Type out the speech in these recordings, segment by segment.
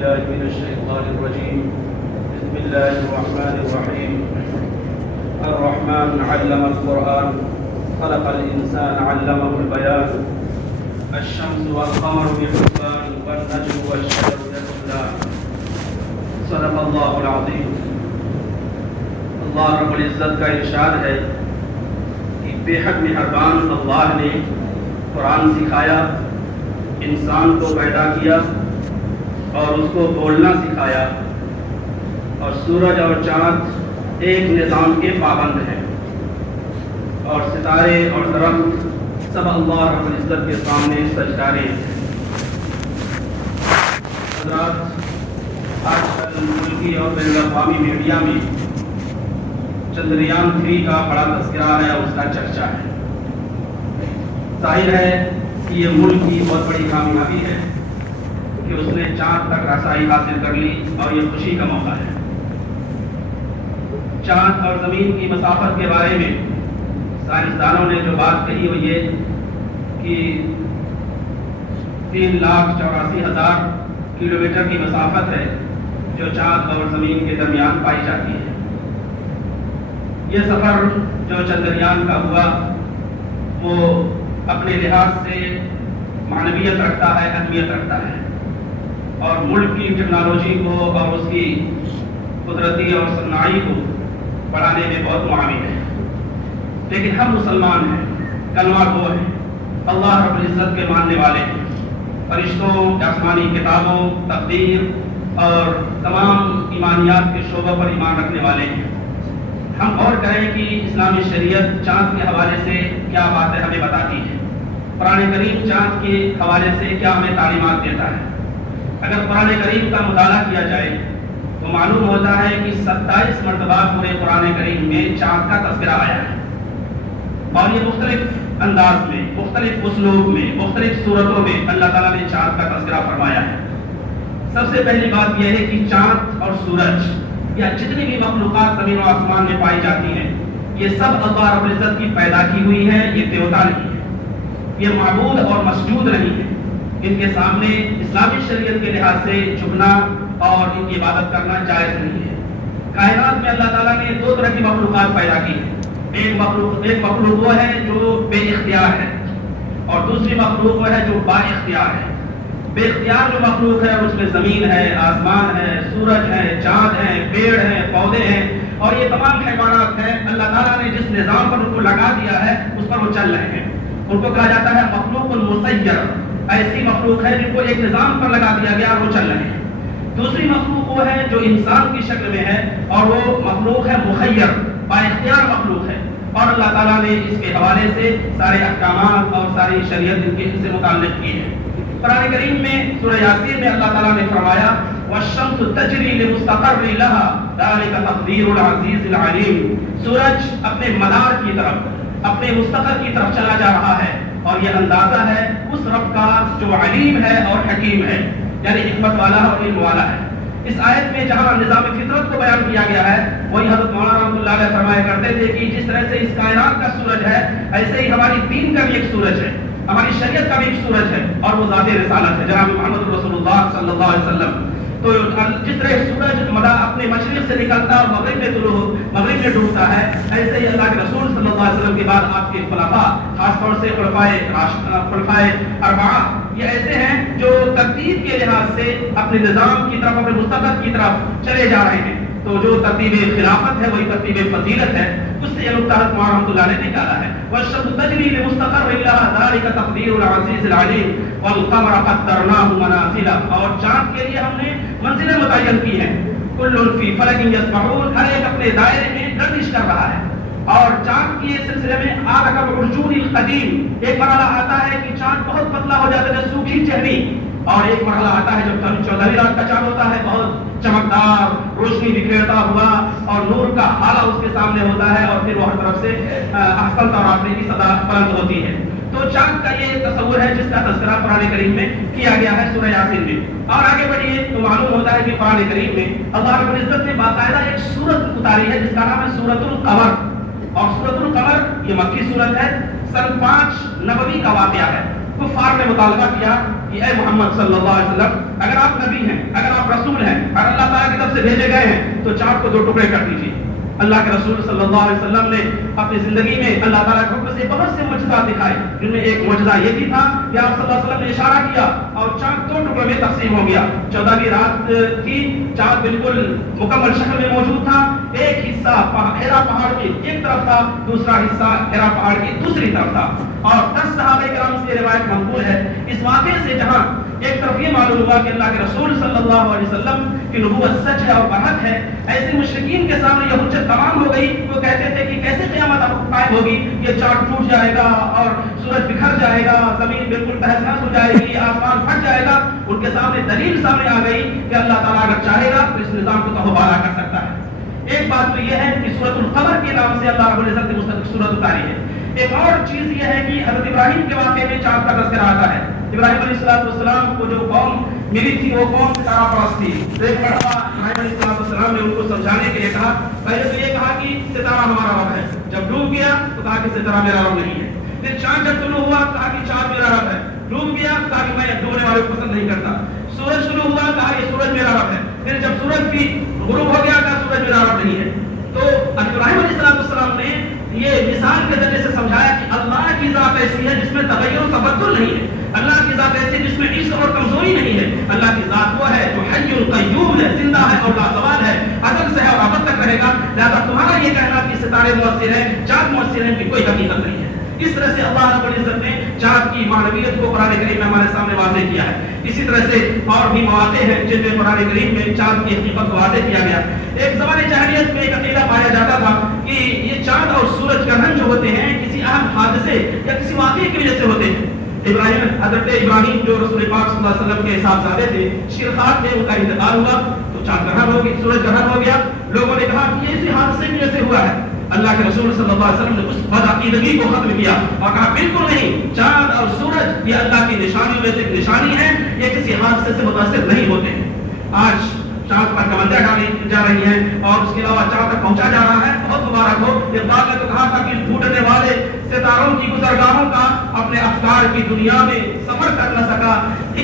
بالله من الشيطان الرجيم. بسم الله الرحمن الرحيم. الرحمن علم القرآن خلق الإنسان علمه البيان. الشمس والقمر بحسبان والنجم والشجر يسجدان. صدق اللہ العظیم. اللہ رب العزت کا ارشاد ہے کہ بے حد مہربان اللہ نے قرآن سکھایا، انسان کو پیدا کیا اور اس کو بولنا سکھایا، اور سورج اور چاند ایک نظام کے پابند ہیں، اور ستارے اور درخت سب اللہ رب العزت کے سامنے سجدارے ہیں. حضرات، آج کل ملکی اور بین الاقوامی میڈیا میں چندریان 3 کا بڑا تذکرہ ہے اور اس کا چرچا ہے. ظاہر ہے کہ یہ ملک کی بہت بڑی کامیابی ہے کہ اس نے چاند تک رسائی حاصل کر لی، اور یہ خوشی کا موقع ہے. چاند اور زمین کی مسافت کے بارے میں سائنسدانوں نے جو بات کہی وہ یہ کہ 3,84,000 کلومیٹر کی مسافت ہے جو چاند اور زمین کے درمیان پائی جاتی ہے. یہ سفر جو چندریان کا ہوا وہ اپنے لحاظ سے معنویت رکھتا ہے، اہمیت رکھتا ہے، اور ملک کی ٹیکنالوجی کو اور اس کی قدرتی اور صناعی کو بڑھانے میں بہت معاون ہے. لیکن ہم مسلمان ہیں، کلمہ گو ہیں، اللہ رب العزت کے ماننے والے ہیں، فرشتوں، آسمانی کتابوں، تقدیر اور تمام ایمانیات کے شعبوں پر ایمان رکھنے والے ہیں. ہم غور کریں کہ اسلامی شریعت چاند کے حوالے سے کیا باتیں ہمیں بتاتی ہے، قرآن کریم چاند کے حوالے سے کیا ہمیں تعلیمات دیتا ہے. اگر قرآن کریم کا مطالعہ کیا جائے تو معلوم ہوتا ہے کہ 27 مرتبہ پورے قرآن کریم میں چاند کا تذکرہ آیا ہے، اور یہ مختلف انداز میں، مختلف اسلوب میں، مختلف صورتوں میں اللہ تعالیٰ نے چاند کا تذکرہ فرمایا ہے. سب سے پہلی بات یہ ہے کہ چاند اور سورج یا جتنی بھی مخلوقات زمین و آسمان میں پائی جاتی ہیں یہ سب اللہ رب العزت کی پیدا کی ہوئی ہے. یہ دیوتا نہیں ہے، یہ معبود اور مسجود نہیں ہے. ان کے سامنے اسلامی شریعت کے لحاظ سے جھکنا اور ان کی عبادت کرنا جائز نہیں ہے. کائنات میں اللہ تعالیٰ نے 2 طرح کی مخلوقات پیدا کی ہیں. ایک مخلوق وہ ہے جو بے اختیار ہے، اور دوسری مخلوق وہ ہے جو با اختیار ہے. بے اختیار جو مخلوق ہے اس میں زمین ہے، آسمان ہے، سورج ہے، چاند ہے، پیڑ ہیں، پودے ہیں، اور یہ تمام حیوانات ہیں. اللہ تعالیٰ نے جس نظام پر ان کو لگا دیا ہے اس پر وہ چل رہے ہیں. ان کو کہا جاتا ہے مخلوق المسیر. ایسی مخلوق ہے جن کو ایک نظام پر لگا دیا گیا اور وہ چل رہے ہیں. دوسری مخلوق وہ ہے جو انسان کی شکل میں ہے، اور وہ مخلوق ہے مخیر، با اختیار مخلوق ہے. اور اللہ تعالیٰ نے اس کے حوالے سے سارے احکامات اور ساری شریعت ان کے سے متعلق کی ہے. قرآن کریم میں سورہ یاسین میں اللہ تعالیٰ نے فرمایا وَالشَّمْسُ تَجْرِي لِمُسْتَقَرٍّ لَهَا ذَلِكَ تَقْدِيرُ الْعَزِيزِ الْعَلِيمِ. سورج اپنے مدار کی طرف، اپنے مستقر کی طرف چلا جا رہا ہے، اور یہ اندازہ ہے اس رب کا جو علیم ہے اور حکیم ہے، یعنی حکمت والا اور علم والا ہے. اس آیت میں جہاں نظام فطرت کو بیان کیا گیا ہے وہی حضرت مولانا رحمۃ اللہ علیہ فرمایا کرتے تھے کہ جس طرح سے اس کائنات کا سورج ہے ایسے ہی ہماری دین کا بھی ایک سورج ہے، ہماری شریعت کا بھی ایک سورج ہے، اور وہ ذات رسالت ہے جناب محمد رسول اللہ صلی اللہ علیہ وسلم. تو جس طرح سورج اپنے مشرق سے نکلتا ہے اور مغرب میں ڈوبتا ہے، ایسے ہی اللہ کے رسول صلی اللہ علیہ وسلم کے بعد آپ کے خلفاء، خاص طور سے خلفائے اربعہ، یہ ایسے ہیں جو ترتیب کے لحاظ سے اپنے نظام کی طرف، اپنے مستقبل کی طرف چلے جا رہے ہیں. تو جو ترتیب خلافت ہے وہی ترتیب فضیلت ہے. اس سے یہ نقطہ مولانا رحمۃ اللہ نے نکالا ہے وَالشَّمْسُ تَجْرِي لِمُسْتَقَرٍّ لَهَا ذَلِكَ تَقْدِيرُ الْعَزِيزِ الْعَلِيمِ وَالْقَمَرَ قَدَّرْنَاهُ مَنَازِلَ. اور چاند کے لیے ہم نے منزلیں متعین کی ہیں. كُلٌّ فِي فَلَكٍ يَسْبَحُونَ. ہر ایک اپنے دائرے میں گردش کر رہا ہے. اور چاند کے سلسلے میں آرَقَ الْعُرْجُونِ الْقَدِيمِ. ایک مرحلہ آتا ہے کہ چاند بہت پتلا ہو جاتا ہے، سوکھی چہری، اور ایک مرحلہ آتا ہے جب 14ویں رات کا چاند ہوتا ہے، بہت چمکدار، روشنی بکھیرتا ہوا، اور نور کا حالہ اس کے سامنے ہوتا ہے، اور پھر وہ ہر طرف سے احسنت اور آفرین کی صدا بلند ہوتی ہے. تو چاند کا یہ تصور ہے جس کا تذکرہ قرآن کریم میں کیا گیا ہے سورہ یاسین میں. اور آگے بڑھیے تو معلوم ہوتا ہے کہ قرآن کریم میں اللہ رب العزت نے باقاعدہ ایک سورت اتاری ہے جس کا نام ہے سورۃ القمر. اور سورۃ القمر یہ مکی سورت ہے، سن 5 نبوی کا واقعہ ہے. کفار نے مطالبہ کیا کہ اے محمد صلی اللہ علیہ وسلم، اگر آپ نبی ہیں، اگر آپ آپ رسول ہیں اور اللہ تعالیٰ کی طرف سے بھیجے گئے ہیں تو چاند کو 2 ٹکڑے کر دیجیے۔ اللہ کے رسول صلی اللہ علیہ وسلم نے اپنی زندگی میں اللہ تعالیٰ کے حکم سے بہت سے معجزات دکھائے، جن میں ایک معجزہ یہ بھی تھا کہ آپ صلی اللہ علیہ وسلم نے اشارہ کیا اور چاند 2 ٹکڑوں میں تقسیم ہو گیا۔ 14ویں رات تھی، چاند بالکل مکمل شکل میں موجود تھا، ایک حصہ ہیرا پہاڑ کی ایک طرف تھا، دوسرا حصہ ہیرا پہاڑ کی دوسری طرف تھا، اور 10 صحابہ کرام سے روایت منقول ہے۔ اس واقعے سے جہاں ایک طرف یہ معلوم ہوا کہ اللہ کے رسول صلی اللہ علیہ وسلم کی نبوت سچ ہے اور برحق ہے، ایسے مشرکین کے سامنے یہ حجت تمام ہو گئی۔ وہ کہتے تھے کہ کیسے قیامت قائم ہوگی، یہ چاند ٹوٹ جائے گا اور سورج بکھر جائے گا، زمین بالکل تہس نہس ہو جائے گی، آسمان پھٹ جائے گا۔ ان کے سامنے دلیل سامنے آ گئی کہ اللہ تعالیٰ اگر چاہے گا تو اس نظام کو تہوبارہ کر سکتا ہے۔ ایک بات تو یہ ہے کہ سورۃ القمر کے نام سے اللہ رب العزت نے مستقل سورت اتاری ہے۔ ایک اور چیز یہ ہے کہ حضرت ابراہیم کے واقعے میں چاند کا تذکرہ آتا ہے۔ ابراہیم علیہ السلام کو جو قوم ملی تھی وہ قوم ستارہ پرست تھی۔ تو ایک مرتبہ ابراہیم علیہ السلام نے ان کو سمجھانے کے لیے کہا، پہلے تو یہ کہا کہ ستارہ ہمارا رب ہے، جب ڈوب گیا تو کہا کہ ستارہ میرا رب نہیں ہے۔ پھر چاند جب طلوع ہوا کہا کہ چاند میرا رب ہے، ڈوب گیا کہا کہ میں ڈوبنے والے کو پسند نہیں کرتا۔ سورج شروع ہوا کہا کہ سورج میرا رب ہے، پھر جب سورج بھی غروب ہو گیا کہا سورج میرا رب نہیں ہے۔ تو ابراہیم علیہ السلام نے یہ مثال کے ذریعے سے سمجھایا کہ اللہ کی ذات ایسی ہے جس میں تغیر و تبدل نہیں ہے، اللہ کی ذات ایسی ہے جس میں عجز اور کمزوری نہیں ہے۔ اللہ کی ذات وہ ہے جو حی قیوم ہے، زندہ ہے اور لازوال ہے، ازل سے ہے اور ابد تک رہے گا۔ لہذا تمہارا یہ کہنا کہ ستارے مؤثر ہیں، چاند مؤثر ہیں، کی کوئی حقیقت نہیں ہے۔ اس طرح سے اللہ رب العزت نے چاند کی معنویت کو قرآن کریم میں ہمارے سامنے واضح کیا ہے۔ اسی طرح سے اور بھی مواقع ہیں جن میں قرآن کریم میں چاند کی حقیقت کو واضح کیا گیا۔ ایک زمانے جاہلیت میں ایک عقیدہ پایا جاتا تھا کہ یہ چاند اور سورج گرہن جو ہوتے ہیں کسی اہم حادثے یا کسی واقعے کی وجہ سے ہوتے ہیں۔ حضرت ابراہیم جو رسول پاک صلی اللہ علیہ وسلم کے صاحبزادے تھے، شرخات میں ان کا انتقال ہوا تو چاند گرہن ہو گئی، سورج گرہن ہو گیا۔ لوگوں نے کہا کہ یہ اسی حادثے کی وجہ سے ہوا ہے۔ اللہ کے رسول صلی اللہ علیہ وسلم نے اس بدعقیدگی کو ختم کیا اور کہا بالکل نہیں، چاند اور سورج یہ اللہ کی نشانیوں میں سے ایک نشانی ہے، یہ کسی حادثے سے متاثر نہیں ہوتے ہیں۔ آج چاند پر کمندیاں ڈالی جا رہی ہیں اور اس کے علاوہ چاند تک پہنچا جا رہا ہے، بہت مبارک ہو۔ اقبال نے تو کہا تھا کہ ٹوٹنے والے ستاروں کی گزرگاہوں کا اپنے افکار کی دنیا میں سفر کر نہ سکا،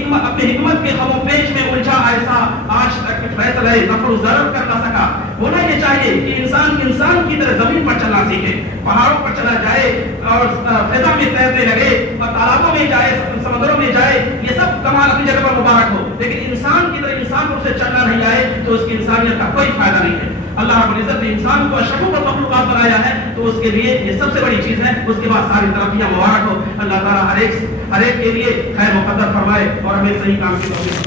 اپنی حکمت کے خم و پیش میں الجھا ایسا آج تک فیصلہ نفر و ضرر کر نہ سکا۔ ہونا یہ چاہیے کہ انسان کی طرح زمین پر چلنا سیکھے، پہاڑوں پر چلا جائے اور فضا میں تیرنے لگے اور تالابوں میں جائے، سمندروں میں جائے، یہ سب کمال اپنی جگہ پر مبارک ہو، لیکن انسان کی طرح انسان کو سے چلنا نہیں آئے تو اس کی انسانیت کا کوئی فائدہ نہیں ہے۔ اللہ رب العزت نے انسان کو اشرف المخلوقات بنایا ہے تو اس کے لیے یہ سب سے بڑی چیز ہے، اس کے بعد ساری ترقیاں مبارک ہو۔ اللہ تعالیٰ ہر ایک کے لیے خیر مقدر فرمائے اور ہمیں صحیح کام کی توفیق